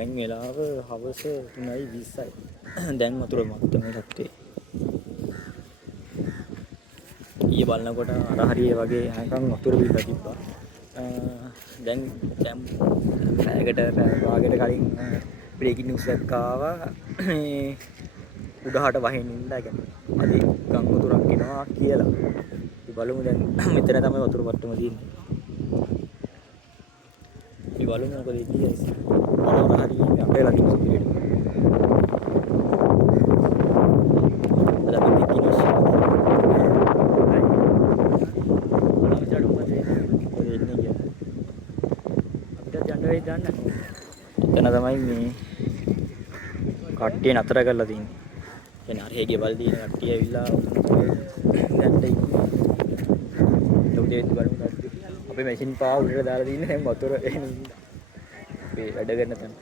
දැන් වෙලාව හවස 3:20යි. දැන් වතුර මත්තම තත්ත්වේ. ඊයේ බලනකොට අර හරිය වගේ නිකන් වතුර බිලා තිබ්බා. දැන් පැයකට වාගේට කලින් බ්‍රේකින් නිවුස් එකක් ආවා. මේ උඩහට වහින්න ඉඳලා කියන්නේ අද ගම් වතුරක් එනවා කියලා. අපි බලමු දැන් මෙතන තමයි වතුර මට්ටම තියෙන්නේ. අපි බලමු මොකද ඉතියේ. අර හරිය අපේලා තිබුණු ඉතිරියට. අද අපි බ්‍රේකින් නිවුස් එතන තමයි මේ කට්ටිය නතර කරලා තියෙන්නේ. කියන්නේ අර හේගේ බල්දින කට්ටිය ඇවිල්ලා දැන්ට ඉන්නේ. ලොකු බලමු අපි මැෂින් පාව උඩට දාලා තින්නේ දැන් වතුර එන ඉන්න. අපි වැඩ කරන තැන.